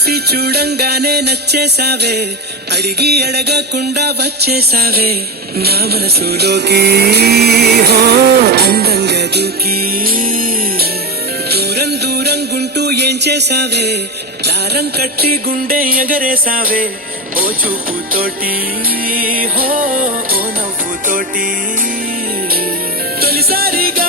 చూసి చూడంగానే నచ్చేసావే, అడిగి అడగకుండా వచ్చేసావే నా మనసులోకి. హో అందంగా దూకి దూరం దూరం గుంటూ ఏం చేసావే, దారం కట్టి గుండె ఎగరేసావే ఓ చూపుతోటి. హో ఓ నవ్వుతోటి తొలిసారిగా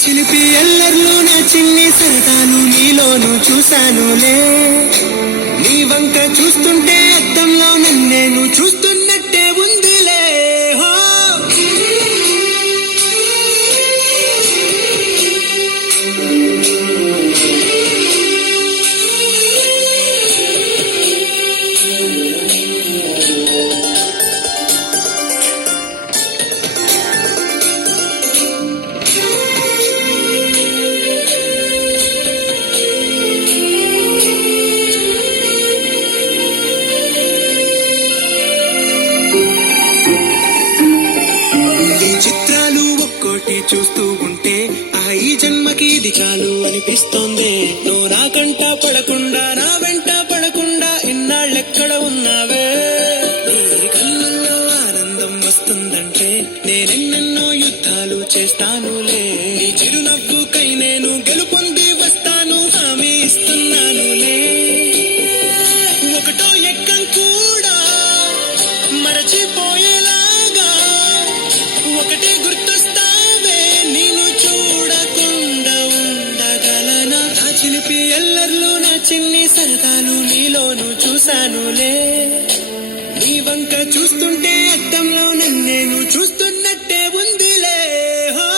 చిలిపి ఎల్లర్లు నా చిన్ని సరదాలు నీలోను చూశానులే. నీ వంక చూస్తుంటే అద్దంలో నన్నేను చూస్తున్నట్టే ఉందిలే. హో చూస్తూ ఉంటే ఈ జన్మకి ఇది చాలు అనిపిస్తోంది. నువ్వు నా కంట పడకుండా నా వెంట పడకుండా ఇన్నాళ్ళెక్కడ ఉన్నావే. నీ కళ్ళల్లో ఆనందం వస్తుందంటే నేనెన్నెన్నో యుద్ధాలు చేస్తానులే. నీ చిరునవ్వుకై నేను గెలుపొంది వస్తాను హామీ ఇస్తున్నానులే. ఒకటో ఎక్కం కూడా మరచిపోయేలాగా ఒకటే గుర్తొస్తా చిలిపి ఎల్లర్లు నా చిన్ని సరదాలు నీలోను చూశానులే. నీ వంక చూస్తుంటే అద్దంలో నన్నేను చూస్తున్నట్టే ఉందిలే. హో